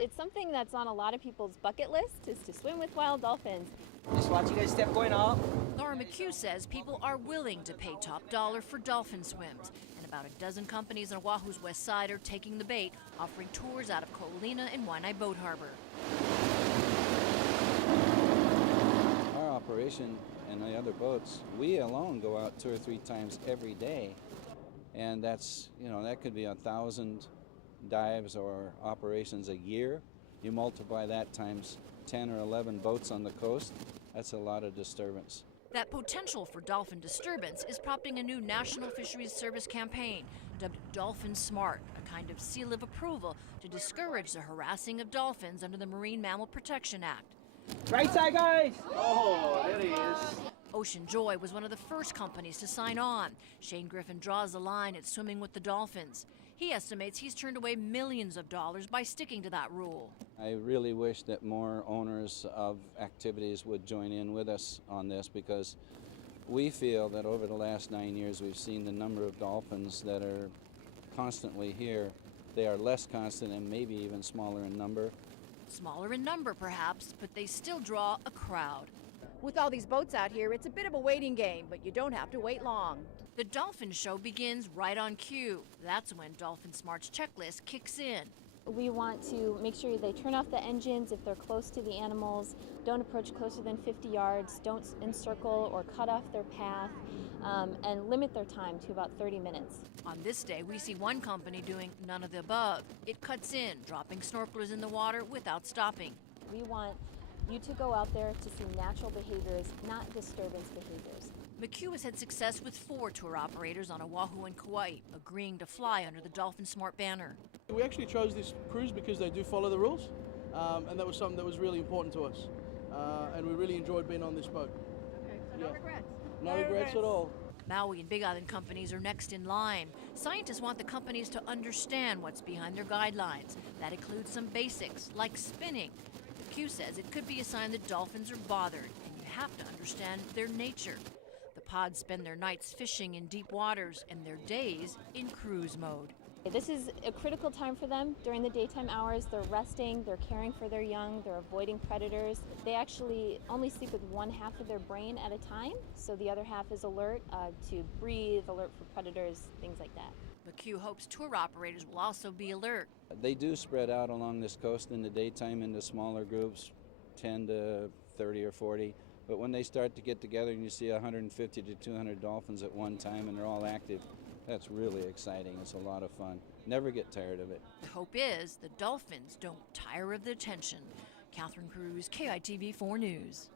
It's something that's on a lot of people's bucket list, is to swim with wild dolphins. Just watch you guys step going up. Laura McHugh says people are willing to pay top dollar for dolphin swims, and about a dozen companies on Oahu's west side are taking the bait, offering tours out of Ko'olina and Waianae Boat Harbor. Our operation and the other boats, we alone go out 2 or 3 times every day, and that's, that could be 1,000 dives or operations a year. You multiply that times 10 or 11 boats on the coast, that's a lot of disturbance. That potential for dolphin disturbance is prompting a new National Fisheries Service campaign dubbed Dolphin Smart, a kind of seal of approval to discourage the harassing of dolphins under the Marine Mammal Protection Act. Right side, guys! Oh, there he is. Ocean Joy was one of the first companies to sign on. Shane Griffin draws the line at swimming with the dolphins. He estimates he's turned away millions of dollars by sticking to that rule. I really wish that more owners of activities would join in with us on this, because we feel that over the last 9 years we've seen the number of dolphins that are constantly here. They are less constant and maybe even smaller in number. Smaller in number, perhaps, but they still draw a crowd. With all these boats out here, it's a bit of a waiting game, but you don't have to wait long. The dolphin show begins right on cue. That's when Dolphin Smart's checklist kicks in. We want to make sure they turn off the engines if they're close to the animals, don't approach closer than 50 yards, don't encircle or cut off their path, and limit their time to about 30 minutes. On this day, we see one company doing none of the above. It cuts in, dropping snorkelers in the water without stopping. We want you to go out there to see natural behaviors, not disturbance behaviors. McHugh has had success with 4 tour operators on Oahu and Kauai, agreeing to fly under the Dolphin Smart banner. We actually chose this cruise because they do follow the rules, and that was something that was really important to us. And we really enjoyed being on this boat. Okay, so no regrets? No regrets at all. Maui and Big Island companies are next in line. Scientists want the companies to understand what's behind their guidelines. That includes some basics, like spinning. McHugh says it could be a sign that dolphins are bothered, and you have to understand their nature. The pods spend their nights fishing in deep waters and their days in cruise mode. This is a critical time for them. During the daytime hours, they're resting, they're caring for their young, they're avoiding predators. They actually only sleep with one half of their brain at a time, so the other half is alert to breathe, alert for predators, things like that. McHugh hopes tour operators will also be alert. They do spread out along this coast in the daytime into smaller groups, 10 to 30 or 40. But when they start to get together and you see 150 to 200 dolphins at one time and they're all active, that's really exciting. It's a lot of fun. Never get tired of it. The hope is the dolphins don't tire of the attention. Catherine Cruz, KITV 4 News.